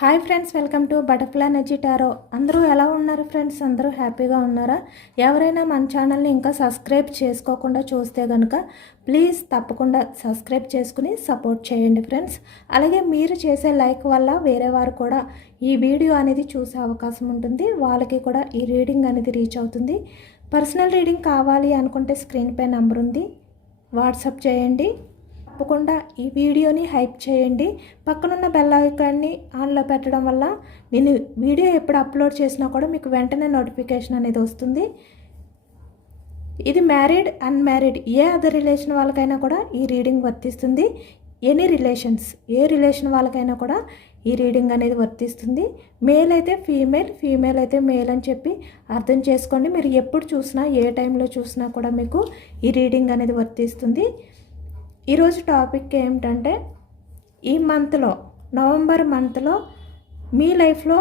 Hi friends, welcome to butterfly energy tarot. అందరూ ఎలా ఉన్నారు ఫ్రెండ్స్? అందరూ హ్యాపీగా ఉన్నారా? ఎవరైనా మన ఛానల్ని ఇంకా సబ్స్క్రైబ్ చేసుకోకుండా చూస్తే కనుక ప్లీజ్ తప్పకుండా సబ్స్క్రైబ్ చేసుకుని సపోర్ట్ చేయండి ఫ్రెండ్స్. అలాగే మీరు చేసే లైక్ వల్ల వేరే వారు కూడా ఈ వీడియో అనేది చూసే అవకాశం ఉంటుంది, వాళ్ళకి కూడా ఈ రీడింగ్ అనేది రీచ్ అవుతుంది. పర్సనల్ రీడింగ్ కావాలి అనుకుంటే స్క్రీన్ పై నెంబర్ ఉంది, వాట్సాప్ చేయండి. తప్పకుండా ఈ వీడియోని హైప్ చేయండి. పక్కనున్న బెల్ ఐకాన్ని ఆన్లో పెట్టడం వల్ల నేను వీడియో ఎప్పుడు అప్లోడ్ చేసినా కూడా మీకు వెంటనే నోటిఫికేషన్ అనేది వస్తుంది. ఇది మ్యారీడ్, అన్మ్యారీడ్ ఏ అదర్ రిలేషన్ వాళ్ళకైనా కూడా ఈ రీడింగ్ వర్తిస్తుంది. ఎనీ రిలేషన్స్, ఏ రిలేషన్ వాళ్ళకైనా కూడా ఈ రీడింగ్ అనేది వర్తిస్తుంది. మేల్ అయితే ఫీమేల్, ఫీమేల్ అయితే మేల్ అని చెప్పి అర్థం చేసుకోండి. మీరు ఎప్పుడు చూసినా ఏ టైంలో చూసినా కూడా మీకు ఈ రీడింగ్ అనేది వర్తిస్తుంది. ఈరోజు టాపిక్ ఏమిటంటే, ఈ మంత్లో, నవంబర్ మంత్లో మీ లైఫ్లో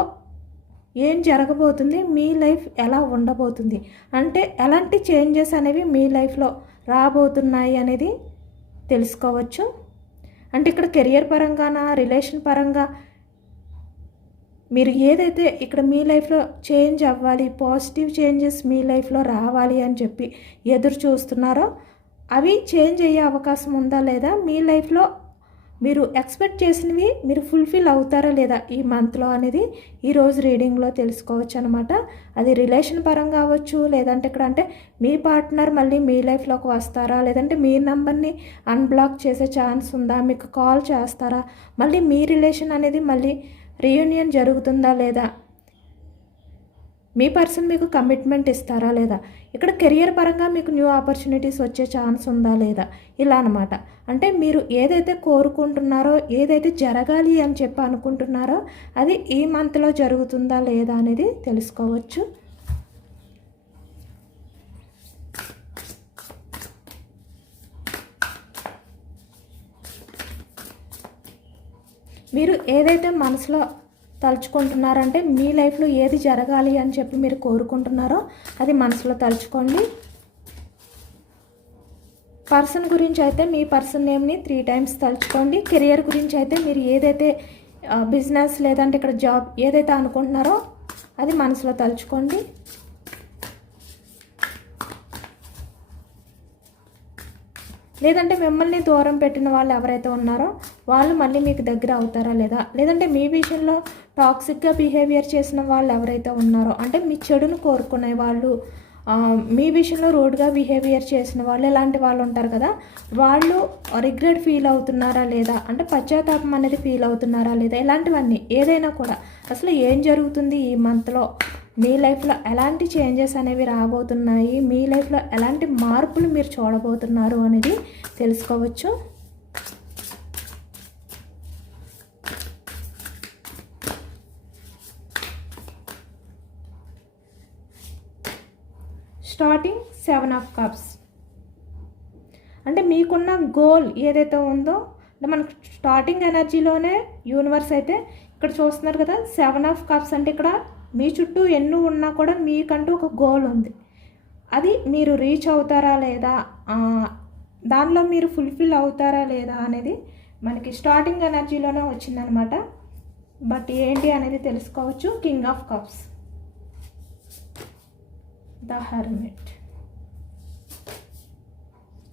ఏం జరగబోతుంది, మీ లైఫ్ ఎలా ఉండబోతుంది, అంటే ఎలాంటి చేంజెస్ అనేవి మీ లైఫ్లో రాబోతున్నాయి అనేది తెలుసుకోవచ్చు. అంటే ఇక్కడ కెరియర్ పరంగానా, రిలేషన్ పరంగా మీరు ఏదైతే ఇక్కడ మీ లైఫ్లో చేంజ్ అవ్వాలి, పాజిటివ్ చేంజెస్ మీ లైఫ్లో రావాలి అని చెప్పి ఎదురు చూస్తున్నారో అవి చేంజ్ అయ్యే అవకాశం ఉందా లేదా, మీ లైఫ్లో మీరు ఎక్స్పెక్ట్ చేసినవి మీరు ఫుల్ఫిల్ అవుతారా లేదా ఈ మంత్లో అనేది ఈరోజు రీడింగ్లో తెలుసుకోవచ్చు అనమాట. అది రిలేషన్ పరంగా అవ్వచ్చు, లేదంటే ఇక్కడ అంటే మీ పార్ట్నర్ మళ్ళీ మీ లైఫ్లోకి వస్తారా, లేదంటే మీ నెంబర్ని అన్బ్లాక్ చేసే ఛాన్స్ ఉందా, మీకు కాల్ చేస్తారా, మళ్ళీ మీ రిలేషన్ అనేది మళ్ళీ రీయూనియన్ జరుగుతుందా లేదా, మీ పర్సన్ మీకు కమిట్మెంట్ ఇస్తారా లేదా, ఇక్కడ కెరియర్ పరంగా మీకు న్యూ ఆపర్చునిటీస్ వచ్చే ఛాన్స్ ఉందా లేదా, ఇలా అనమాట. అంటే మీరు ఏదైతే కోరుకుంటున్నారో, ఏదైతే జరగాలి అని చెప్పి అనుకుంటున్నారో అది ఈ మంత్లో జరుగుతుందా లేదా అనేది తెలుసుకోవచ్చు. మీరు ఏదైతే మనసులో తలుచుకుంటున్నారంటే మీ లైఫ్లో ఏది జరగాలి అని చెప్పి మీరు కోరుకుంటున్నారో అది మనసులో తలుచుకోండి. పర్సన్ గురించి అయితే మీ పర్సన్ నేమ్ని 3 టైమ్స్ తలుచుకోండి. కెరియర్ గురించి అయితే మీరు ఏదైతే బిజినెస్ లేదంటే ఇక్కడ జాబ్ ఏదైతే అనుకుంటున్నారో అది మనసులో తలుచుకోండి. లేదంటే మిమ్మల్ని దూరం పెట్టిన వాళ్ళు ఎవరైతే ఉన్నారో వాళ్ళు మళ్ళీ మీకు దగ్గర అవుతారా లేదా, లేదంటే మీ విషయంలో టాక్సిక్గా బిహేవియర్ చేసిన వాళ్ళు ఎవరైతే ఉన్నారో, అంటే మీ చెడును కోరుకునే వాళ్ళు, మీ విషయంలో రూడ్గా బిహేవియర్ చేసిన వాళ్ళు, ఇలాంటి వాళ్ళు ఉంటారు కదా, వాళ్ళు రిగ్రెట్ ఫీల్ అవుతున్నారా లేదా, అంటే పశ్చాత్తాపం అనేది ఫీల్ అవుతున్నారా లేదా, ఇలాంటివన్నీ ఏదైనా కూడా అసలు ఏం జరుగుతుంది ఈ మంత్లో, మీ లైఫ్లో ఎలాంటి చేంజెస్ అనేవి రాబోతున్నాయి, మీ లైఫ్లో ఎలాంటి మార్పులు మీరు చూడబోతున్నారు అనేది తెలుసుకోవచ్చు. స్టార్టింగ్ 7 ఆఫ్ కప్స్, అంటే మీకున్న గోల్ ఏదైతే ఉందో, అంటే మనకు స్టార్టింగ్ ఎనర్జీలోనే యూనివర్స్ అయితే ఇక్కడ చూస్తున్నారు కదా, 7 ఆఫ్ కప్స్ అంటే ఇక్కడ మీ చుట్టూ ఎన్నో ఉన్నా కూడా మీకంటూ ఒక గోల్ ఉంది, అది మీరు రీచ్ అవుతారా లేదా, దానిలో మీరు ఫుల్ఫిల్ అవుతారా లేదా అనేది మనకి స్టార్టింగ్ ఎనర్జీలోనే వచ్చిందనమాట. బట్ ఏంటి అనేది తెలుసుకోవచ్చు. King of cups, the hermit,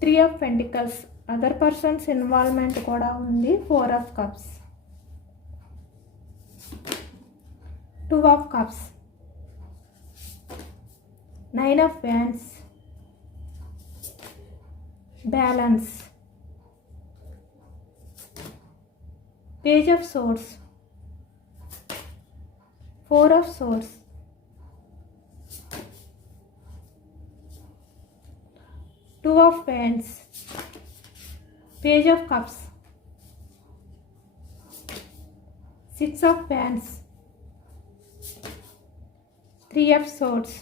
3 of pentacles, other persons involvement కూడా ఉంది. 4 of cups, 2 of cups, 9 of wands, balance, page of swords, 4 of swords, 2 of wands, page of cups, 6 of wands, 3 of swords,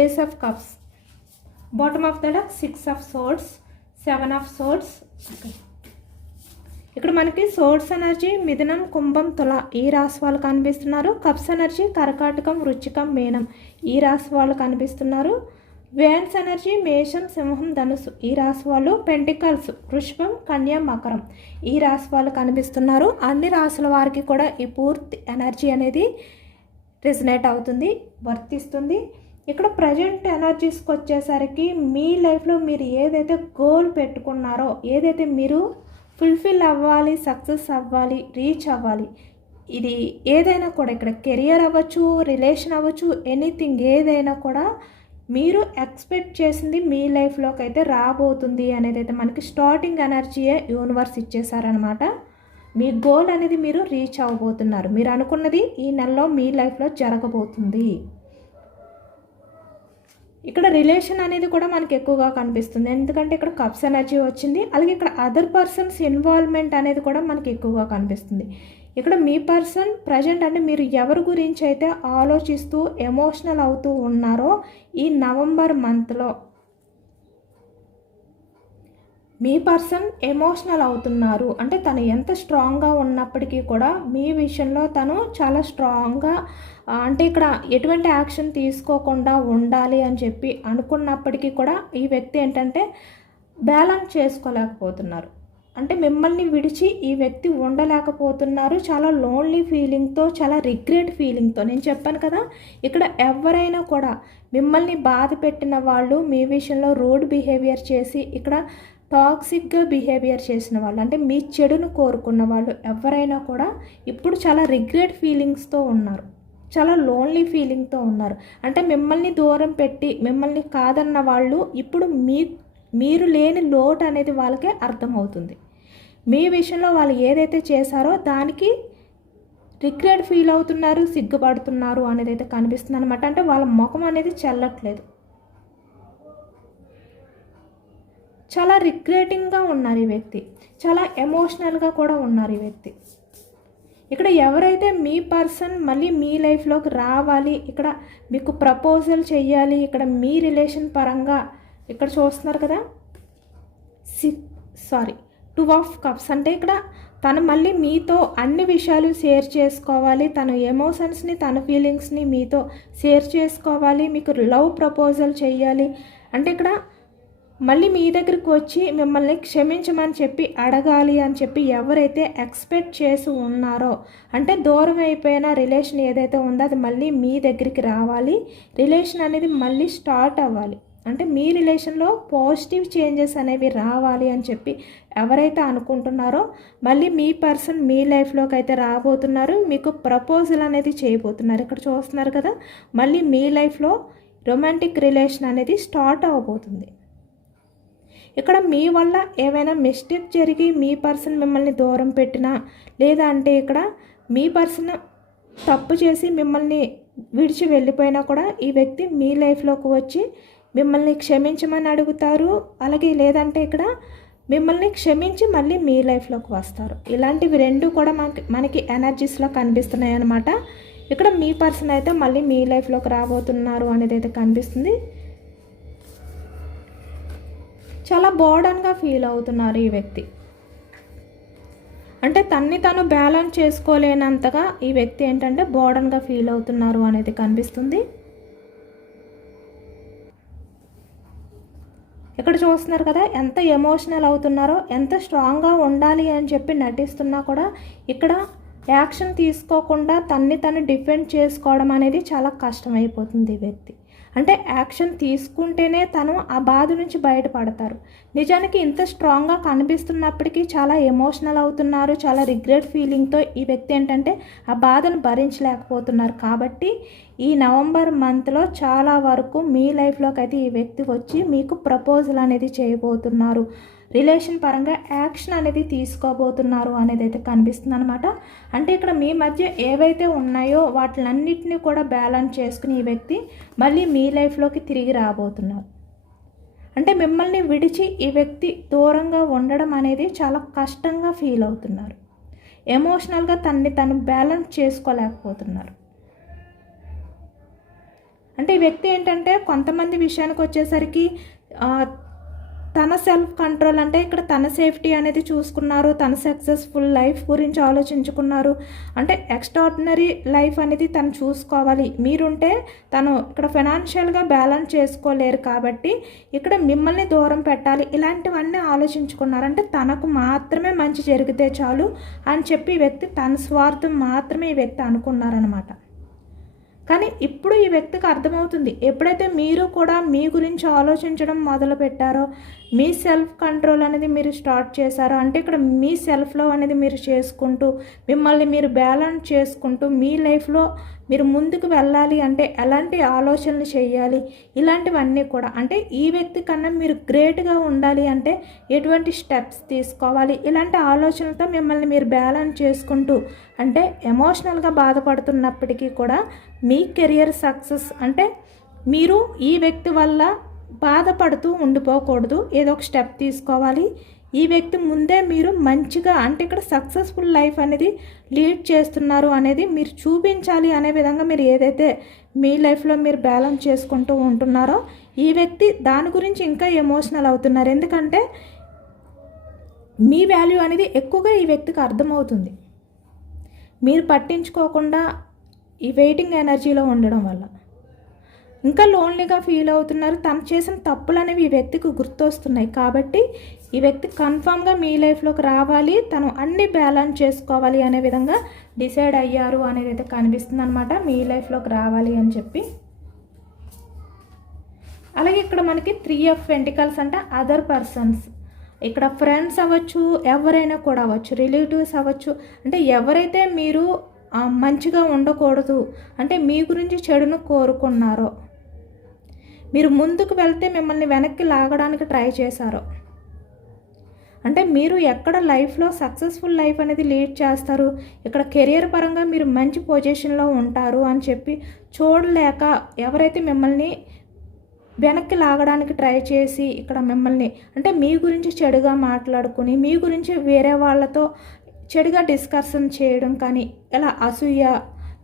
ace of cups, bottom of the deck 6 of swords, 7 of swords. ఇక్కడ మనకి swords energy మిథునం, కుంభం, తుల ఈ రాశి వాళ్ళు కనిపిస్తున్నారు. Cups energy కర్కాటకం, వృశ్చికం, మీనం ఈ రాశి వాళ్ళు కనిపిస్తున్నారు. వేన్స్ ఎనర్జీ మేషం, సింహం, ధనుసు ఈ రాశి వాళ్ళు. పెంటికల్స్ వృషభం, కన్య, మకరం ఈ రాశి వాళ్ళు కనిపిస్తున్నారు. అన్ని రాశుల వారికి కూడా ఈ పూర్తి ఎనర్జీ అనేది రెజనేట్ అవుతుంది, వర్తిస్తుంది. ఇక్కడ ప్రజెంట్ ఎనర్జీస్కి వచ్చేసరికి మీ లైఫ్లో మీరు ఏదైతే గోల్ పెట్టుకున్నారో, ఏదైతే మీరు ఫుల్ఫిల్ అవ్వాలి, సక్సెస్ అవ్వాలి, రీచ్ అవ్వాలి, ఇది ఏదైనా కూడా ఇక్కడ కెరియర్ అవ్వచ్చు, రిలేషన్ అవ్వచ్చు, ఎనీథింగ్ ఏదైనా కూడా మీరు ఎక్స్పెక్ట్ చేసింది మీ లైఫ్లోకి అయితే రాబోతుంది అనేది అయితే మనకి స్టార్టింగ్ ఎనర్జీయే యూనివర్స్ ఇచ్చేసారనమాట. మీ గోల్ అనేది మీరు రీచ్ అవ్వబోతున్నారు. మీరు అనుకున్నది ఈ నెలలో మీ లైఫ్లో జరగబోతుంది. ఇక్కడ రిలేషన్ అనేది కూడా మనకి ఎక్కువగా కనిపిస్తుంది, ఎందుకంటే ఇక్కడ కప్స్ ఎనర్జీ వచ్చింది. అలాగే ఇక్కడ అదర్ పర్సన్స్ ఇన్వాల్వ్మెంట్ అనేది కూడా మనకి ఎక్కువగా కనిపిస్తుంది. ఇక్కడ మీ పర్సన్ ప్రజెంట్ అంటే మీరు ఎవరి గురించి అయితే ఆలోచిస్తూ ఎమోషనల్ అవుతూ ఉన్నారో ఈ నవంబర్ మంత్లో మీ పర్సన్ ఎమోషనల్ అవుతున్నారు. అంటే తను ఎంత స్ట్రాంగ్గా ఉన్నప్పటికీ కూడా మీ విషయంలో తను చాలా స్ట్రాంగ్గా, అంటే ఇక్కడ ఎటువంటి యాక్షన్ తీసుకోకుండా ఉండాలి అని చెప్పి అనుకున్నప్పటికీ కూడా ఈ వ్యక్తి ఏంటంటే బ్యాలెన్స్ చేసుకోలేకపోతున్నారు. అంటే మిమ్మల్ని విడిచి ఈ వ్యక్తి ఉండలేకపోతున్నారు. చాలా లోన్లీ ఫీలింగ్తో, చాలా రిగ్రెట్ ఫీలింగ్తో. నేను చెప్పాను కదా, ఇక్కడ ఎవరైనా కూడా మిమ్మల్ని బాధ పెట్టిన వాళ్ళు, మీ విషయంలో రూడ్ బిహేవియర్ చేసి, ఇక్కడ టాక్సిక్గా బిహేవియర్ చేసిన వాళ్ళు, అంటే మీ చెడును కోరుకున్న వాళ్ళు ఎవరైనా కూడా ఇప్పుడు చాలా రిగ్రెట్ ఫీలింగ్స్తో ఉన్నారు, చాలా లోన్లీ ఫీలింగ్తో ఉన్నారు. అంటే మిమ్మల్ని దూరం పెట్టి మిమ్మల్ని కాదన్న వాళ్ళు ఇప్పుడు మీరు లేని లోటు అనేది వాళ్ళకే అర్థమవుతుంది. మీ విషయంలో వాళ్ళు ఏదైతే చేశారో దానికి రిగ్రెట్ ఫీల్ అవుతున్నారు, సిగ్గుపడుతున్నారు అనేది అయితే కనిపిస్తుంది అనమాట. అంటే వాళ్ళ ముఖం అనేది చెల్లట్లేదు, చాలా రిగ్రెటింగ్గా ఉన్నారు ఈ వ్యక్తి, చాలా ఎమోషనల్గా కూడా ఉన్నారు ఈ వ్యక్తి. ఇక్కడ ఎవరైతే మీ పర్సన్ మళ్ళీ మీ లైఫ్లోకి రావాలి, ఇక్కడ మీకు ప్రపోజల్ చేయాలి, ఇక్కడ మీ రిలేషన్ పరంగా ఇక్కడ చూస్తున్నారు కదా, 2 ఆఫ్ కప్స్ అంటే ఇక్కడ తను మళ్ళీ మీతో అన్ని విషయాలు షేర్ చేసుకోవాలి, తన ఎమోషన్స్ని, తన ఫీలింగ్స్ని మీతో షేర్ చేసుకోవాలి, మీకు లవ్ ప్రపోజల్ చేయాలి. అంటే ఇక్కడ మళ్ళీ మీ దగ్గరికి వచ్చి మిమ్మల్ని క్షమించమని చెప్పి అడగాలి అని చెప్పి ఎవరైతే ఎక్స్పెక్ట్ చేసి ఉన్నారో, అంటే దూరం అయిపోయిన రిలేషన్ ఏదైతే ఉందో అది మళ్ళీ మీ దగ్గరికి రావాలి, రిలేషన్ అనేది మళ్ళీ స్టార్ట్ అవ్వాలి, అంటే మీ రిలేషన్లో పాజిటివ్ చేంజెస్ అనేవి రావాలి అని చెప్పి ఎవరైతే అనుకుంటున్నారో మళ్ళీ మీ పర్సన్ మీ లైఫ్లోకి అయితే రాబోతున్నారు, మీకు ప్రపోజల్ అనేది చేయబోతున్నారు. ఇక్కడ చూస్తున్నారు కదా, మళ్ళీ మీ లైఫ్లో రొమాంటిక్ రిలేషన్ అనేది స్టార్ట్ అవ్వబోతుంది. ఇక్కడ మీ వల్ల ఏమైనా మిస్టేక్ జరిగి మీ పర్సన్ మిమ్మల్ని దూరం పెట్టినా, లేదా అంటే ఇక్కడ మీ పర్సన్ తప్పు చేసి మిమ్మల్ని విడిచి వెళ్ళిపోయినా కూడా ఈ వ్యక్తి మీ లైఫ్లోకి వచ్చి మిమ్మల్ని క్షమించమని అడుగుతారు. అలాగే లేదంటే ఇక్కడ మిమ్మల్ని క్షమించి మళ్ళీ మీ లైఫ్లోకి వస్తారు. ఇలాంటివి రెండు కూడా మనకి ఎనర్జీస్లో కనిపిస్తున్నాయి అన్నమాట. ఇక్కడ మీ పర్సన్ అయితే మళ్ళీ మీ లైఫ్లోకి రాబోతున్నారు అనేది అయితే కనిపిస్తుంది. చాలా బర్డన్గా ఫీల్ అవుతున్నారు ఈ వ్యక్తి, అంటే తన్ని తను బ్యాలెన్స్ చేసుకోలేనంతగా ఈ వ్యక్తి ఏంటంటే బర్డన్గా ఫీల్ అవుతున్నారు అనేది కనిపిస్తుంది. ఇక్కడ చూస్తున్నారు కదా, ఎంత ఎమోషనల్ అవుతున్నారో, ఎంత స్ట్రాంగ్గా ఉండాలి అని చెప్పి నటిస్తున్నా కూడా ఇక్కడ యాక్షన్ తీసుకోకుండా తన్ని తను డిఫెండ్ చేసుకోవడం అనేది చాలా కష్టమైపోతుంది ఈ వ్యక్తి. అంటే యాక్షన్ తీసుకుంటేనే తను ఆ బాధ నుంచి బయటపడతారు. నిజానికి ఇంత స్ట్రాంగ్గా కనిపిస్తున్నప్పటికీ చాలా ఎమోషనల్ అవుతున్నారు, చాలా రిగ్రెట్ ఫీలింగ్తో ఈ వ్యక్తి ఏంటంటే ఆ బాధను భరించలేకపోతున్నారు. కాబట్టి ఈ నవంబర్ మంత్లో చాలా వరకు మీ లైఫ్లోకి అయితే ఈ వ్యక్తి వచ్చి మీకు ప్రపోజల్ అనేది చేయబోతున్నారు, రిలేషన్ పరంగా యాక్షన్ అనేది తీసుకోబోతున్నారు అనేది అయితే కనిపిస్తుంది అనమాట. అంటే ఇక్కడ మీ మధ్య ఏవైతే ఉన్నాయో వాటిలన్నిటిని కూడా బ్యాలెన్స్ చేసుకుని ఈ వ్యక్తి మళ్ళీ మీ లైఫ్లోకి తిరిగి రాబోతున్నారు. అంటే మిమ్మల్ని విడిచి ఈ వ్యక్తి దూరంగా ఉండడం అనేది చాలా కష్టంగా ఫీల్ అవుతున్నారు, ఎమోషనల్గా తన్ని తను బ్యాలెన్స్ చేసుకోలేకపోతున్నారు. అంటే ఈ వ్యక్తి ఏంటంటే కొంతమంది విషయానికి వచ్చేసరికి తన సెల్ఫ్ కంట్రోల్ అంటే ఇక్కడ తన సేఫ్టీ అనేది చూసుకున్నారు, తన సక్సెస్ఫుల్ లైఫ్ గురించి ఆలోచించుకున్నారు. అంటే ఎక్స్ట్రాడినరీ లైఫ్ అనేది తను చూసుకోవాలి. మీరుంటే తను ఇక్కడ ఫైనాన్షియల్గా బ్యాలెన్స్ చేసుకోలేరు కాబట్టి ఇక్కడ మిమ్మల్ని దూరం పెట్టాలి, ఇలాంటివన్నీ ఆలోచించుకున్నారు. అంటే తనకు మాత్రమే మంచి జరిగితే చాలు అని చెప్పి ఈ వ్యక్తి తన స్వార్థం మాత్రమే ఈ వ్యక్తి అనుకున్నారనమాట. కానీ ఇప్పుడు ఈ వ్యక్తికి అర్థమవుతుంది, ఎప్పుడైతే మీరు కూడా మీ గురించి ఆలోచించడం మొదలు పెట్టారో, మీ సెల్ఫ్ కంట్రోల్ అనేది మీరు స్టార్ట్ చేశారో, అంటే ఇక్కడ మీ సెల్ఫ్ లవ్ అనేది మీరు చేసుకుంటూ మిమ్మల్ని మీరు బ్యాలెన్స్ చేసుకుంటూ మీ లైఫ్లో మీరు ముందుకు వెళ్ళాలి అంటే ఎలాంటి ఆలోచనలు చేయాలి, ఇలాంటివన్నీ కూడా అంటే ఈ వ్యక్తి కన్నా మీరు గ్రేట్గా ఉండాలి అంటే ఎటువంటి స్టెప్స్ తీసుకోవాలి, ఇలాంటి ఆలోచనలతో మిమ్మల్ని మీరు బ్యాలెన్స్ చేసుకుంటూ అంటే ఎమోషనల్గా బాధపడుతున్నప్పటికీ కూడా మీ కెరియర్ సక్సెస్ అంటే మీరు ఈ వ్యక్తి వల్ల బాధపడుతూ ఉండిపోకూడదు, ఏదో ఒక స్టెప్ తీసుకోవాలి. ఈ వ్యక్తి ముందే మీరు మంచిగా అంటే ఇక్కడ సక్సెస్ఫుల్ లైఫ్ అనేది లీడ్ చేస్తున్నారు అనేది మీరు చూపించాలి అనే విధంగా మీరు ఏదైతే మీ లైఫ్లో మీరు బ్యాలెన్స్ చేసుకుంటూ ఉంటున్నారో ఈ వ్యక్తి దాని గురించి ఇంకా ఎమోషనల్ అవుతున్నారు. ఎందుకంటే మీ వాల్యూ అనేది ఎక్కువగా ఈ వ్యక్తికి అర్థమవుతుంది, మీరు పట్టించుకోకుండా ఈ వెయిటింగ్ ఎనర్జీలో ఉండడం వల్ల ఇంకా లోన్లీగా ఫీల్ అవుతున్నారు. తను చేసిన తప్పులు అనేవి ఈ వ్యక్తికి గుర్తొస్తున్నాయి కాబట్టి ఈ వ్యక్తి కన్ఫామ్గా మీ లైఫ్లోకి రావాలి, తను అన్ని బ్యాలెన్స్ చేసుకోవాలి అనే విధంగా డిసైడ్ అయ్యారు అనేది అయితే కనిపిస్తుంది అనమాట, మీ లైఫ్లోకి రావాలి అని చెప్పి. అలాగే ఇక్కడ మనకి 3 of Pentacles అంటే అదర్ పర్సన్స్, ఇక్కడ ఫ్రెండ్స్ అవ్వచ్చు, ఎవరైనా కూడా అవ్వచ్చు, రిలేటివ్స్ అవ్వచ్చు. అంటే ఎవరైతే మీరు మంచిగా ఉండకూడదు అంటే మీ గురించి చెడును కోరుకున్నారో, మీరు ముందుకు వెళ్తే మిమ్మల్ని వెనక్కి లాగడానికి ట్రై చేశారో, అంటే మీరు ఎక్కడ లైఫ్లో సక్సెస్ఫుల్ లైఫ్ అనేది లీడ్ చేస్తారు, ఇక్కడ కెరియర్ పరంగా మీరు మంచి పొజిషన్లో ఉంటారు అని చెప్పి చూడలేక ఎవరైతే మిమ్మల్ని వెనక్కి లాగడానికి ట్రై చేసి ఇక్కడ మిమ్మల్ని అంటే మీ గురించి చెడుగా మాట్లాడుకుని మీ గురించి వేరే వాళ్ళతో చెడుగా డిస్కషన్ చేయడం కానీ ఇలా అసూయ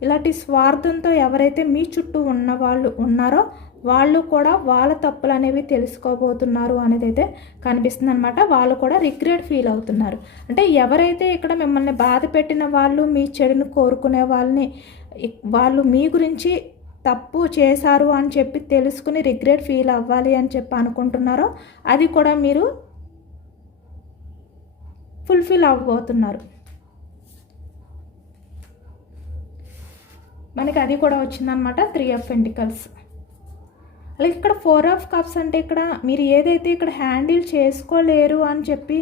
ఇలాంటి స్వార్థంతో ఎవరైతే మీ చుట్టూ ఉన్న వాళ్ళు ఉన్నారో వాళ్ళు కూడా వాళ్ళ తప్పులు అనేవి తెలుసుకోబోతున్నారు అనేది అయితే కనిపిస్తుంది అనమాట. వాళ్ళు కూడా రిగ్రెట్ ఫీల్ అవుతున్నారు. అంటే ఎవరైతే ఇక్కడ మిమ్మల్ని బాధ పెట్టిన వాళ్ళు మీ చెడును కోరుకునే వాళ్ళని వాళ్ళు మీ గురించి తప్పు చేశారు అని చెప్పి తెలుసుకుని రిగ్రెట్ ఫీల్ అవ్వాలి అని చెప్పి అనుకుంటున్నారో అది కూడా మీరు ఫుల్ఫిల్ అవ్వబోతున్నారు. మనకి అది కూడా వచ్చిందనమాట 3 of Pentacles. అలాగే ఇక్కడ 4 of Cups అంటే ఇక్కడ మీరు ఏదైతే ఇక్కడ హ్యాండిల్ చేసుకోలేరు అని చెప్పి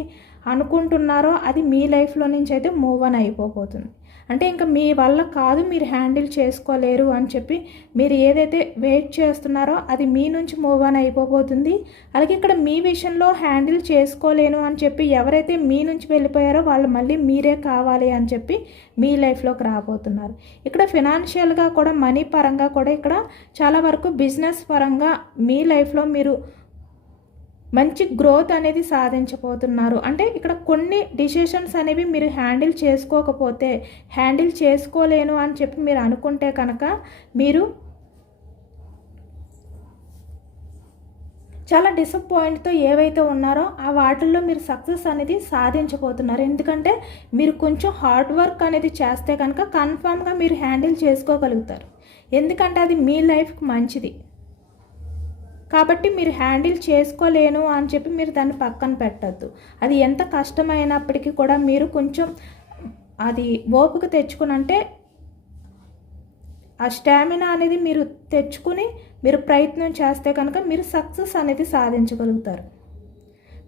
అనుకుంటున్నారో అది మీ లైఫ్లో నుంచి అయితే మూవ్ ఆన్ అయిపోతుంది. అంటే ఇంకా మీ వల్ల కాదు, మీరు హ్యాండిల్ చేసుకోలేరు అని చెప్పి మీరు ఏదైతే వెయిట్ చేస్తున్నారో అది మీ నుంచి మూవ్ ఆన్ అయిపోతుంది. అలాగే ఇక్కడ మీ విషయంలో హ్యాండిల్ చేసుకోలేను అని చెప్పి ఎవరైతే మీ నుంచి వెళ్ళిపోయారో వాళ్ళు మళ్ళీ మీరే కావాలి అని చెప్పి మీ లైఫ్లోకి రాబోతున్నారు. ఇక్కడ ఫినాన్షియల్గా కూడా మనీ పరంగా కూడా ఇక్కడ చాలా వరకు బిజినెస్ పరంగా మీ లైఫ్లో మీరు మంచి గ్రోత్ అనేది సాధించబోతున్నారు. అంటే ఇక్కడ కొన్ని డిసిషన్స్ అనేవి మీరు హ్యాండిల్ చేసుకోకపోతే హ్యాండిల్ చేసుకోలేను అని చెప్పి మీరు అనుకుంటే కనుక మీరు చాలా డిసప్పాయింట్తో ఏవైతే ఉన్నారో ఆ వాటిల్లో మీరు సక్సెస్ అనేది సాధించబోతున్నారు. ఎందుకంటే మీరు కొంచెం హార్డ్ వర్క్ అనేది చేస్తే కనుక కన్ఫామ్గా మీరు హ్యాండిల్ చేసుకోగలుగుతారు. ఎందుకంటే అది మీ లైఫ్కి మంచిది కాబట్టి మీరు హ్యాండిల్ చేసుకోలేను అని చెప్పి మీరు దాన్ని పక్కన పెట్టద్దు. అది ఎంత కష్టమైనప్పటికీ కూడా మీరు కొంచెం అది ఓపిక తెచ్చుకుని అంటే ఆ స్టామినా అనేది మీరు తెచ్చుకుని మీరు ప్రయత్నం చేస్తే కనుక మీరు సక్సెస్ అనేది సాధించగలుగుతారు.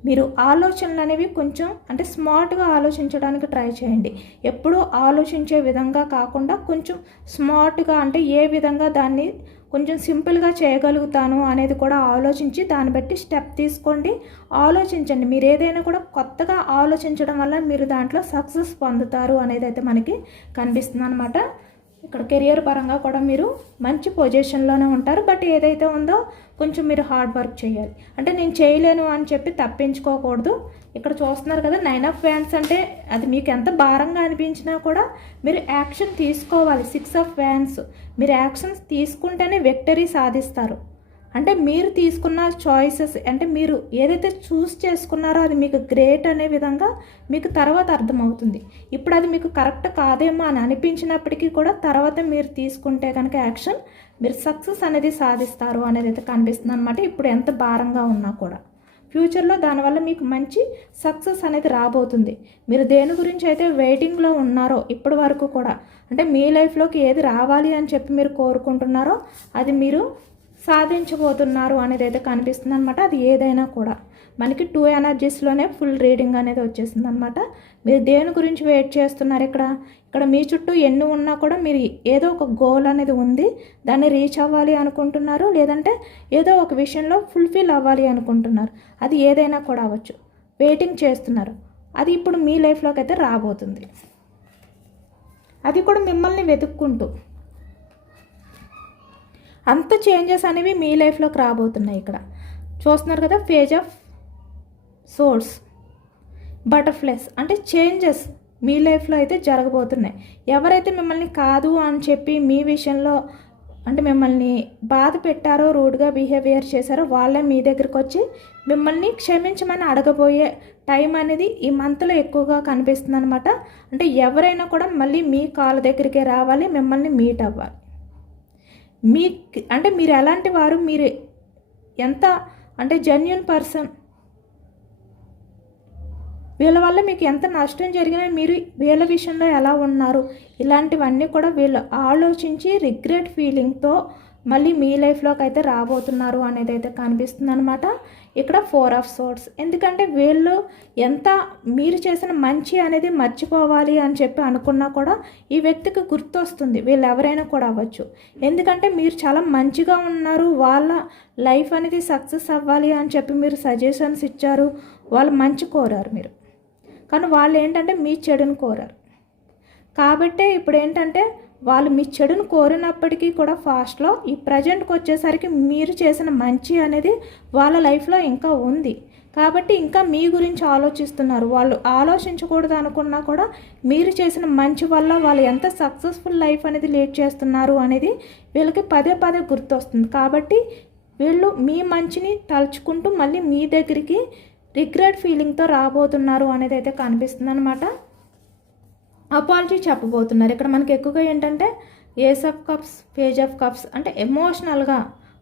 మీరు ఆలోచనలు అనేవి కొంచెం అంటే స్మార్ట్గా ఆలోచించడానికి ట్రై చేయండి. ఎప్పుడూ ఆలోచించే విధంగా కాకుండా కొంచెం స్మార్ట్గా అంటే ఏ విధంగా దాన్ని కొంచెం సింపుల్గా చేయగలుగుతాను అనేది కూడా ఆలోచించి దాన్ని బట్టి స్టెప్ తీసుకోండి, ఆలోచించండి. మీరు ఏదైనా కూడా కొత్తగా ఆలోచించడం వల్ల మీరు దాంట్లో సక్సెస్ పొందుతారు అనేది అయితే మనకి కనిపిస్తుంది అనమాట. ఇక్కడ కెరియర్ పరంగా కూడా మీరు మంచి పొజిషన్లోనే ఉంటారు. బట్ ఏదైతే ఉందో కొంచెం మీరు హార్డ్ వర్క్ చేయాలి. అంటే నేను చేయలేను అని చెప్పి తప్పించుకోకూడదు. ఇక్కడ చూస్తున్నారు కదా 9 of Wands అంటే అది మీకు ఎంత భారంగా అనిపించినా కూడా మీరు యాక్షన్ తీసుకోవాలి. 6 of Wands మీరు యాక్షన్స్ తీసుకుంటేనే విక్టరీ సాధిస్తారు. అంటే మీరు తీసుకున్న చాయిసెస్ అంటే మీరు ఏదైతే చూస్ చేసుకున్నారో అది మీకు గ్రేట్ అనే విధంగా మీకు తర్వాత అర్థమవుతుంది. ఇప్పుడు అది మీకు కరెక్ట్ కాదేమో అని అనిపించినప్పటికీ కూడా తర్వాత మీరు తీసుకుంటే కనుక యాక్షన్ మీరు సక్సెస్ అనేది సాధిస్తారు అనేది అయితే కనిపిస్తుంది అనమాట. ఇప్పుడు ఎంత భారంగా ఉన్నా కూడా ఫ్యూచర్లో దానివల్ల మీకు మంచి సక్సెస్ అనేది రాబోతుంది. మీరు దేని గురించి అయితే వెయిటింగ్లో ఉన్నారో ఇప్పటి వరకు కూడా, అంటే మీ లైఫ్లోకి ఏది రావాలి అని చెప్పి మీరు కోరుకుంటున్నారో అది మీరు సాధించబోతున్నారు అనేది అయితే కనిపిస్తుంది అనమాట. అది ఏదైనా కూడా మనకి 2 ఎనర్జీస్లోనే ఫుల్ రీడింగ్ అనేది వచ్చేసింది అనమాట. మీరు దేని గురించి వెయిట్ చేస్తున్నారు? ఇక్కడ మీ చుట్టూ ఎన్ని ఉన్నా కూడా మీరు ఏదో ఒక గోల్ అనేది ఉంది, దాన్ని రీచ్ అవ్వాలి అనుకుంటున్నారు, లేదంటే ఏదో ఒక విషయంలో ఫుల్ఫిల్ అవ్వాలి అనుకుంటున్నారు. అది ఏదైనా కూడా అవ్వచ్చు. వెయిటింగ్ చేస్తున్నారు, అది ఇప్పుడు మీ లైఫ్లోకి అయితే రాబోతుంది. అది కూడా మిమ్మల్ని వెతుక్కుంటూ అంత చేంజెస్ అనేవి మీ లైఫ్లోకి రాబోతున్నాయి. ఇక్కడ చూస్తున్నారు కదా, పేజ్ ఆఫ్ సోర్స్, బటర్ఫ్లైస్, అంటే చేంజెస్ మీ లైఫ్లో అయితే జరగబోతున్నాయి. ఎవరైతే మిమ్మల్ని కాదు అని చెప్పి మీ విషయంలో అంటే మిమ్మల్ని బాధ పెట్టారో, రూడ్గా బిహేవియర్ చేశారో వాళ్ళే మీ దగ్గరికి వచ్చి మిమ్మల్ని క్షమించమని అడగబోయే టైం అనేది ఈ మంత్లో ఎక్కువగా కనిపిస్తుంది అనమాట. అంటే ఎవరైనా కూడా మళ్ళీ మీ కాళ్ళ దగ్గరికే రావాలి, మిమ్మల్ని మీట్ అవ్వాలి. అంటే మీరు ఎలాంటి వారు, మీరు ఎంత అంటే జెన్యూన్ పర్సన్, వీళ్ళ వల్ల మీకు ఎంత నష్టం జరిగినా మీరు వీళ్ళ విషయంలో ఎలా ఉన్నారు, ఇలాంటివన్నీ కూడా వీళ్ళు ఆలోచించి రిగ్రెట్ ఫీలింగ్తో మళ్ళీ మీ లైఫ్లోకి అయితే రాబోతున్నారు అనేది అయితే కనిపిస్తుంది అనమాట. ఇక్కడ 4 ఆఫ్ సోర్డ్స్, ఎందుకంటే వీళ్ళు ఎంత మీరు చేసిన మంచి అనేది మర్చిపోవాలి అని చెప్పి అనుకున్నా కూడా ఈ వ్యక్తికి గుర్తొస్తుంది, వీళ్ళు ఎవరైనా కూడా అవ్వచ్చు. ఎందుకంటే మీరు చాలా మంచిగా ఉన్నారు, వాళ్ళ లైఫ్ అనేది సక్సెస్ అవ్వాలి అని చెప్పి మీరు సజెషన్స్ ఇచ్చారు, వాళ్ళు మంచి కోరారు మీరు, కానీ వాళ్ళు ఏంటంటే మీ చెడును కోరారు. కాబట్టే ఇప్పుడు ఏంటంటే వాళ్ళు మీ చెడును కోరినప్పటికీ కూడా ఫాస్ట్లో ఈ ప్రజెంట్కి వచ్చేసరికి మీరు చేసిన మంచి అనేది వాళ్ళ లైఫ్లో ఇంకా ఉంది. కాబట్టి ఇంకా మీ గురించి ఆలోచిస్తున్నారు. వాళ్ళు ఆలోచించకూడదు అనుకున్నా కూడా మీరు చేసిన మంచి వల్ల వాళ్ళు ఎంత సక్సెస్ఫుల్ లైఫ్ అనేది లీడ్ చేస్తున్నారు అనేది వీళ్ళకి పదే పదే గుర్తొస్తుంది. కాబట్టి వీళ్ళు మీ మంచిని తలుచుకుంటూ మళ్ళీ మీ దగ్గరికి రిగ్రెట్ ఫీలింగ్తో రాబోతున్నారు అనేది అయితే కనిపిస్తుంది అనమాట. అపాలజీ చెప్పబోతున్నారు. ఇక్కడ మనకి ఎక్కువగా ఏంటంటే ace of cups, page of cups, అంటే ఎమోషనల్గా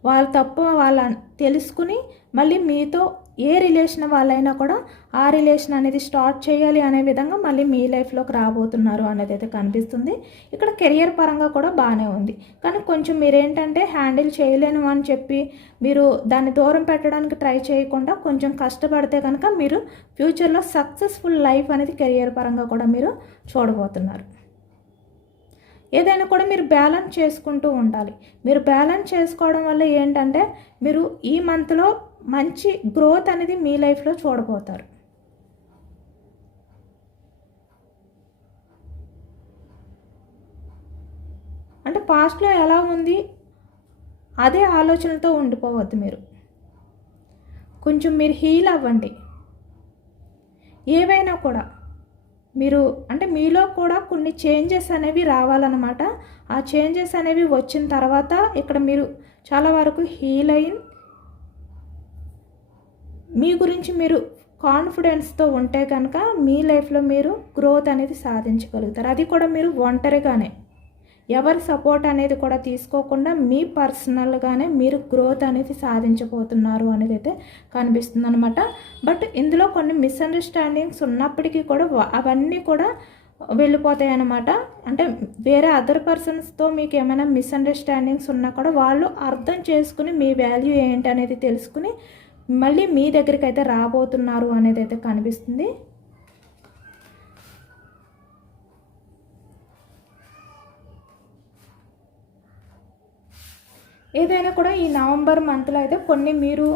వాళ్ళ తప్పు వాళ్ళ తెలుసుకుని మళ్ళీ మీతో ఏ రిలేషన్ వాళ్ళైనా కూడా ఆ రిలేషన్ అనేది స్టార్ట్ చేయాలి అనే విధంగా మళ్ళీ మీ లైఫ్లోకి రాబోతున్నారు అనేది అయితే కనిపిస్తుంది. ఇక్కడ కెరియర్ పరంగా కూడా బాగానే ఉంది, కానీ కొంచెం మీరేంటంటే హ్యాండిల్ చేయలేను అని చెప్పి మీరు దాన్ని దూరం పెట్టడానికి ట్రై చేయకుండా కొంచెం కష్టపడితే కనుక మీరు ఫ్యూచర్లో సక్సెస్ఫుల్ లైఫ్ అనేది కెరియర్ పరంగా కూడా మీరు చూడబోతున్నారు. ఏదైనా కూడా మీరు బ్యాలెన్స్ చేసుకుంటూ ఉండాలి. మీరు బ్యాలెన్స్ చేసుకోవడం వల్ల ఏంటంటే మీరు ఈ మంత్లో మంచి గ్రోత్ అనేది మీ లైఫ్లో చూడబోతారు. అంటే పాస్ట్లో ఎలా ఉంది అదే ఆలోచనలతో ఉండిపోవద్దు. కొంచెం మీరు హీల్ అవ్వండి. ఏవైనా కూడా మీరు అంటే మీలో కూడా కొన్ని చేంజెస్ అనేవి రావాలన్నమాట. ఆ చేంజెస్ అనేవి వచ్చిన తర్వాత ఇక్కడ మీరు చాలా వరకు హీల్ అయి మీ గురించి మీరు కాన్ఫిడెన్స్తో ఉంటే కనుక మీ లైఫ్లో మీరు గ్రోత్ అనేది సాధించగలుగుతారు. అది కూడా మీరు ఒంటరిగానే, ఎవరి సపోర్ట్ అనేది కూడా తీసుకోకుండా మీ పర్సనల్గానే మీరు గ్రోత్ అనేది సాధించబోతున్నారు అనేది అయితే కనిపిస్తుంది అనమాట. బట్ ఇందులో కొన్ని మిస్అండర్స్టాండింగ్స్ ఉన్నప్పటికీ కూడా అవన్నీ కూడా వెళ్ళిపోతాయి అన్నమాట. అంటే వేరే అదర్ పర్సన్స్తో మీకు ఏమైనా మిస్అండర్స్టాండింగ్స్ ఉన్నా కూడా వాళ్ళు అర్థం చేసుకుని మీ వాల్యూ ఏంటి అనేది తెలుసుకుని మళ్ళీ మీ దగ్గరికి అయితే రాబోతున్నారు అనేది అయితే కనిపిస్తుంది. ఏదైనా కూడా ఈ నవంబర్ మంత్లో అయితే కొన్ని మీరు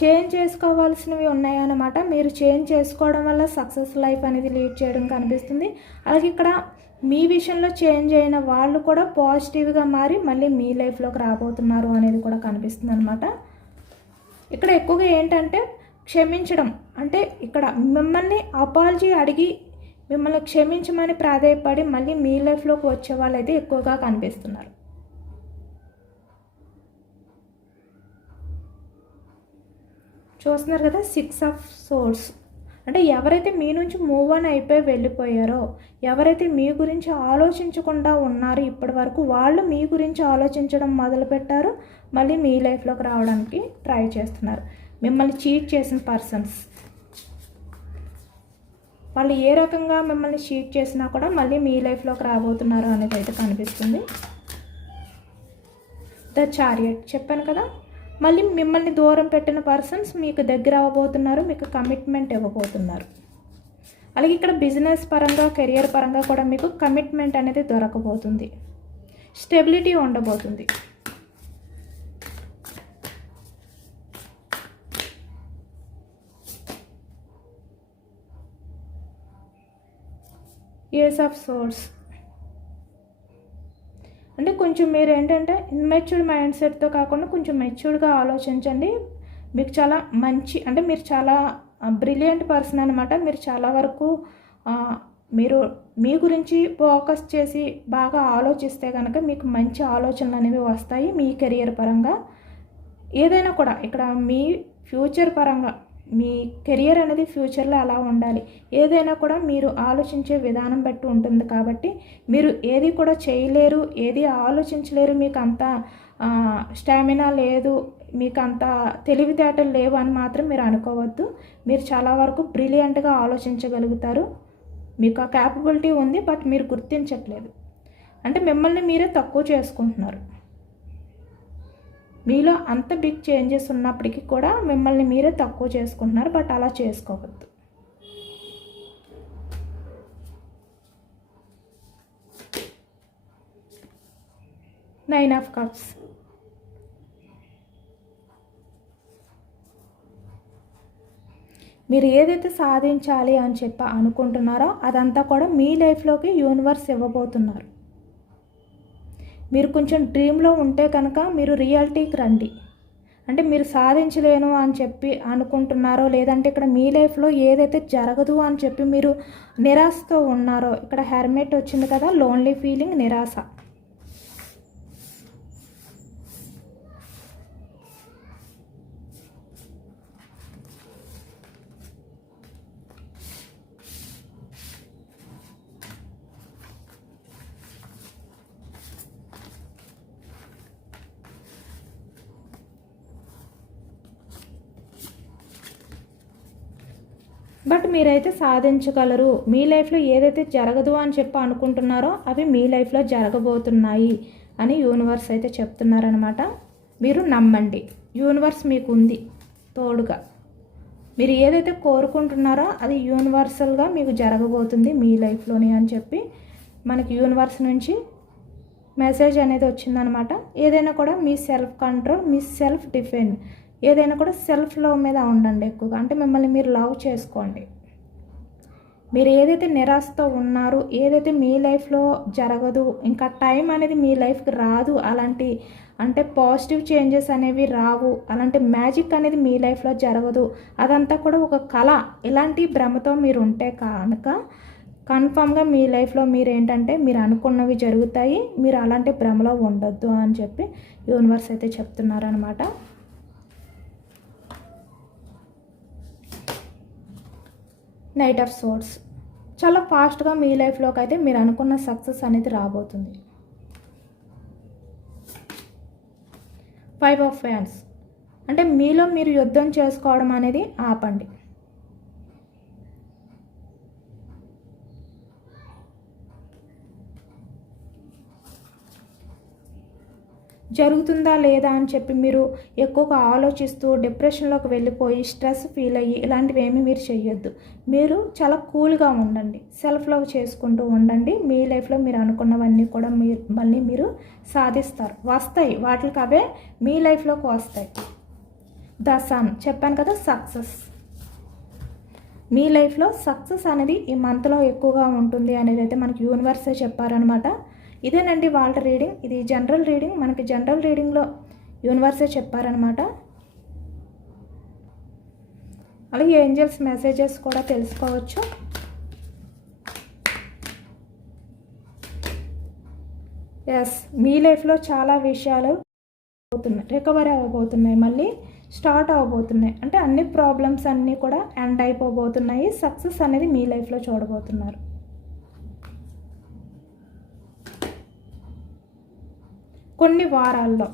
చేంజ్ చేసుకోవాల్సినవి ఉన్నాయన్నమాట. మీరు చేంజ్ చేసుకోవడం వల్ల సక్సెస్ లైఫ్ అనేది లీడ్ చేయడం కనిపిస్తుంది. అలాగే ఇక్కడ మీ విషయంలో చేంజ్ అయిన వాళ్ళు కూడా పాజిటివ్గా మారి మళ్ళీ మీ లైఫ్లోకి రాబోతున్నారు అనేది కూడా కనిపిస్తుంది అనమాట. ఇక్కడ ఎక్కువగా ఏంటంటే క్షమించడం, అంటే ఇక్కడ మిమ్మల్ని అపాలజీ అడిగి మిమ్మల్ని క్షమించమని ప్రాధేయపడి మళ్ళీ మీ లైఫ్లోకి వచ్చే వాళ్ళైతే ఎక్కువగా కనిపిస్తున్నారు. చూస్తున్నారు కదా 6 ఆఫ్ సోర్స్. అంటే ఎవరైతే మీ నుంచి మూవ్ ఆన్ అయిపోయి వెళ్ళిపోయారో, ఎవరైతే మీ గురించి ఆలోచించకుండా ఉన్నారో ఇప్పటి వరకు, వాళ్ళు మీ గురించి ఆలోచించడం మొదలుపెట్టారు. మళ్ళీ మీ లైఫ్లోకి రావడానికి ట్రై చేస్తున్నారు. మిమ్మల్ని చీట్ చేసిన పర్సన్స్, వాళ్ళు ఏ రకంగా మిమ్మల్ని చీట్ చేసినా కూడా మళ్ళీ మీ లైఫ్లోకి రాబోతున్నారు అనేది అయితే కనిపిస్తుంది. ద చారియట్ చెప్పాను కదా, మళ్ళీ మిమ్మల్ని దూరం పెట్టిన పర్సన్స్ మీకు దగ్గర అవ్వబోతున్నారు, మీకు కమిట్మెంట్ ఇవ్వబోతున్నారు. అలాగే ఇక్కడ బిజినెస్ పరంగా, కెరియర్ పరంగా కూడా మీకు కమిట్మెంట్ అనేది దొరకబోతుంది. స్టెబిలిటీ ఉండబోతుంది. ఏస్ ఆఫ్ సోర్స్ అంటే కొంచెం మీరు ఏంటంటే ఇన్మెచ్యూర్డ్ మైండ్ సెట్తో కాకుండా కొంచెం మెచ్యూర్డ్గా ఆలోచించండి. మీకు చాలా మంచి, అంటే మీరు చాలా బ్రిలియంట్ పర్సన్ అనమాట. మీరు చాలా వరకు మీరు మీ గురించి ఫోకస్ చేసి బాగా ఆలోచిస్తే కనుక మీకు మంచి ఆలోచనలు అనేవి వస్తాయి. మీ కెరియర్ పరంగా ఏదైనా కూడా, ఇక్కడ మీ ఫ్యూచర్ పరంగా, మీ కెరియర్ అనేది ఫ్యూచర్లో అలా ఉండాలి. ఏదైనా కూడా మీరు ఆలోచించే విధానం బట్టి ఉంటుంది. కాబట్టి మీరు ఏది కూడా చేయలేరు, ఏది ఆలోచించలేరు, మీకు అంత స్టామినా లేదు, మీకు అంత తెలివితేటలు లేవు అని మాత్రం మీరు అనుకోవద్దు. మీరు చాలా వరకు బ్రిలియంట్గా ఆలోచించగలుగుతారు. మీకు ఆ క్యాపబిలిటీ ఉంది, బట్ మీరు గుర్తించట్లేదు. అంటే మిమ్మల్ని మీరే తక్కువ చేసుకుంటున్నారు. మీలో అంత బిగ్ చేంజెస్ ఉన్నప్పటికీ కూడా మిమ్మల్ని మీరే తక్కువ చేసుకుంటున్నారు, బట్ అలా చేసుకోవద్దు. నైన్ ఆఫ్ కప్స్ మీరు ఏదైతే సాధించాలి అని చెప్పి అనుకుంటున్నారో అదంతా కూడా మీ లైఫ్లోకి యూనివర్స్ ఇవ్వబోతున్నారు. మీరు కొంచెం డ్రీమ్లో ఉంటే కనుక మీరు రియాలిటీకి రండి. అంటే మీరు సాధించలేను అని చెప్పి అనుకుంటున్నారో, లేదంటే ఇక్కడ మీ లైఫ్లో ఏదైతే జరగదు అని చెప్పి మీరు నిరాశతో ఉన్నారో, ఇక్కడ హెర్మెట్ వచ్చింది కదా, లోన్లీ ఫీలింగ్, నిరాశ. బట్ మీరైతే సాధించగలరు. మీ లైఫ్లో ఏదైతే జరగదు అని చెప్పి అనుకుంటున్నారో అవి మీ లైఫ్లో జరగబోతున్నాయి అని యూనివర్స్ అయితే చెప్తున్నారనమాట. మీరు నమ్మండి, యూనివర్స్ మీకు ఉంది తోడుగా. మీరు ఏదైతే కోరుకుంటున్నారో అది యూనివర్సల్గా మీకు జరగబోతుంది మీ లైఫ్లోని అని చెప్పి మనకి యూనివర్స్ నుంచి మెసేజ్ అనేది వచ్చిందనమాట. ఏదైనా కూడా మీ సెల్ఫ్ కంట్రోల్, మీ సెల్ఫ్ డిఫెండ్, ఏదైనా కూడా సెల్ఫ్ లవ్ మీద ఉండండి ఎక్కువగా. అంటే మిమ్మల్ని మీరు లవ్ చేసుకోండి. మీరు ఏదైతే నిరాశతో ఉన్నారో, ఏదైతే మీ లైఫ్లో జరగదు, ఇంకా టైం అనేది మీ లైఫ్కి రాదు, అలాంటి అంటే పాజిటివ్ చేంజెస్ అనేవి రావు, అలాంటి మ్యాజిక్ అనేది మీ లైఫ్లో జరగదు, అదంతా కూడా ఒక కళ, ఇలాంటి భ్రమతో మీరు ఉంటే కనుక కన్ఫామ్గా మీ లైఫ్లో మీరు ఏంటంటే మీరు అనుకున్నవి జరుగుతాయి. మీరు అలాంటి భ్రమలో ఉండొద్దు అని చెప్పి యూనివర్స్ అయితే చెప్తున్నారనమాట. నైట్ ఆఫ్ సోర్స్ చాలా ఫాస్ట్గా మీ లైఫ్లోకి అయితే మీరు అనుకున్న సక్సెస్ అనేది రాబోతుంది. 5 ఆఫ్ ఫ్యాన్స్ అంటే మీలో మీరు యుద్ధం చేసుకోవడం అనేది ఆపండి. జరుగుతుందా లేదా అని చెప్పి మీరు ఎక్కువగా ఆలోచిస్తూ డిప్రెషన్లోకి వెళ్ళిపోయి స్ట్రెస్ ఫీల్ అయ్యి ఇలాంటివి ఏమీ మీరు చెయ్యొద్దు. మీరు చాలా కూల్గా ఉండండి, సెల్ఫ్ లవ్ చేసుకుంటూ ఉండండి. మీ లైఫ్లో మీరు అనుకున్నవన్నీ కూడా మళ్ళీ మీరు సాధిస్తారు, వస్తాయి, వాటికి అవే మీ లైఫ్లోకి వస్తాయి. ద సన్ చెప్పాను కదా, సక్సెస్. మీ లైఫ్లో సక్సెస్ అనేది ఈ మంత్లో ఎక్కువగా ఉంటుంది అనేది అయితే మనకి యూనివర్సే చెప్పారనమాట. ఇదేనండి వాళ్ళ రీడింగ్. ఇది జనరల్ రీడింగ్. మనకి జనరల్ రీడింగ్లో యూనివర్సే చెప్పారనమాట. అలాగే ఏంజల్స్ మెసేజెస్ కూడా తెలుసుకోవచ్చు. ఎస్, మీ లైఫ్లో చాలా విషయాలు రికవరీ అవ్వబోతున్నాయి, మళ్ళీ స్టార్ట్ అవబోతున్నాయి. అంటే అన్ని ప్రాబ్లమ్స్ అన్నీ కూడా ఎండ్ అయిపోబోతున్నాయి. సక్సెస్ అనేది మీ లైఫ్లో చూడబోతున్నారు. కొన్ని వారాల్లో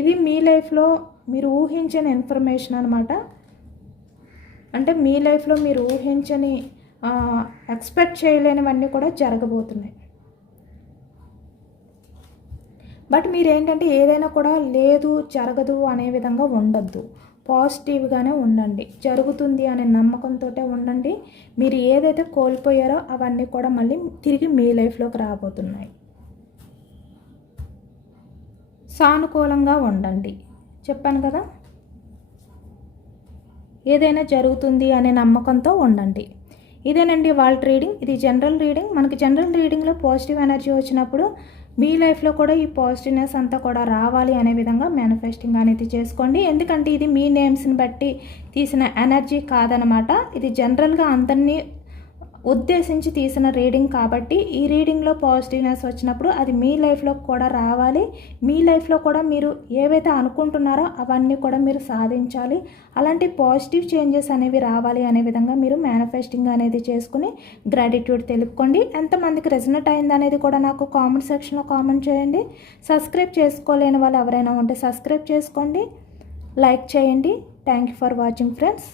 ఇది మీ లైఫ్లో మీరు ఊహించని ఇన్ఫర్మేషన్ అనమాట. అంటే మీ లైఫ్లో మీరు ఊహించని ఎక్స్పెక్ట్ చేయలేనివన్నీ కూడా జరగబోతున్నాయి. బట్ మీరేంటంటే ఏదైనా కూడా లేదు జరగదు అనే విధంగా ఉండద్దు. పాజిటివ్గానే ఉండండి. జరుగుతుంది అనే నమ్మకంతో ఉండండి. మీరు ఏదైతే కోల్పోయారో అవన్నీ కూడా మళ్ళీ తిరిగి మీ లైఫ్లోకి రాబోతున్నాయి. సానుకూలంగా ఉండండి. చెప్పాను కదా, ఏదైనా జరుగుతుంది అనే నమ్మకంతో ఉండండి. ఇదేనండి వాళ్ళ రీడింగ్. ఇది జనరల్ రీడింగ్. మనకి జనరల్ రీడింగ్లో పాజిటివ్ ఎనర్జీ వచ్చినప్పుడు మీ లైఫ్లో కూడా ఈ పాజిటివ్నెస్ అంతా కూడా రావాలి అనే విధంగా మేనిఫెస్టింగ్ అనేది చేసుకోండి. ఎందుకంటే ఇది మీ నేమ్స్ని బట్టి తీసిన ఎనర్జీ కాదనమాట. ఇది జనరల్గా అందరినీ ఉద్దేశించి తీసిన రీడింగ్ కాబట్టి ఈ రీడింగ్లో పాజిటివ్నెస్ వచ్చినప్పుడు అది మీ లైఫ్లో కూడా రావాలి. మీ లైఫ్లో కూడా మీరు ఏవైతే అనుకుంటున్నారో అవన్నీ కూడా మీరు సాధించాలి. అలాంటి పాజిటివ్ చేంజెస్ అనేవి రావాలి అనే విధంగా మీరు మేనిఫెస్టింగ్ అనేది చేసుకుని గ్రాటిట్యూడ్ తెలుపుకోండి. ఎంతమందికి రెజొనేట్ అయింది అనేది కూడా నాకు కామెంట్ సెక్షన్లో కామెంట్ చేయండి. సబ్స్క్రైబ్ చేసుకోలేని వాళ్ళు ఎవరైనా ఉంటే సబ్స్క్రైబ్ చేసుకోండి, లైక్ చేయండి. Thank you for watching friends.